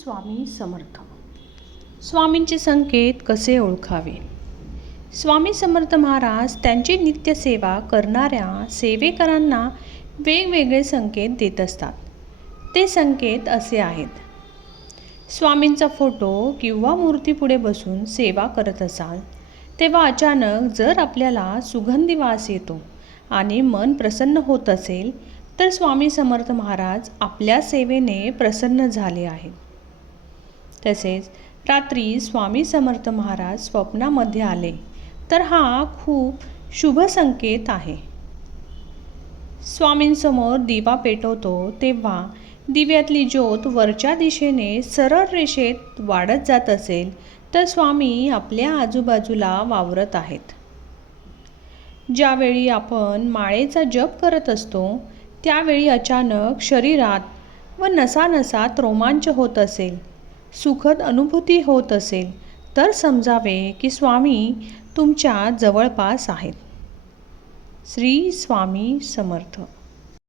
स्वामी समर्थ. स्वामींचे संकेत कसे ओळखावे? स्वामी समर्थ महाराज त्यांची नित्यसेवा करणाऱ्या सेवेकरांना वेगवेगळे संकेत देत असतात. ते संकेत असे आहेत. स्वामींचा फोटो किंवा मूर्तीपुढे बसून सेवा करत असाल तेव्हा अचानक जर आपल्याला सुगंधी वास येतो आणि मन प्रसन्न होत असेल तर स्वामी समर्थ महाराज आपल्या सेवेने प्रसन्न झाले आहेत. तसेच रात्री स्वामी समर्थ महाराज स्वप्नामध्ये आले तर हा खूप शुभ संकेत आहे. स्वामींसमोर दिवा पेटवतो तेव्हा दिव्यातली ज्योत वरच्या दिशेने सरळ रेषेत वाढत जात असेल तर स्वामी आपल्या आजूबाजूला वावरत आहेत. ज्यावेळी आपण माळेचा जप करत असतो त्यावेळी अचानक शरीरात व नसानसात रोमांच होत असेल, सुखद अनुभूती होत असेल तर समजावे की स्वामी तुमच्या जवळपास आहेत. श्री स्वामी समर्थ.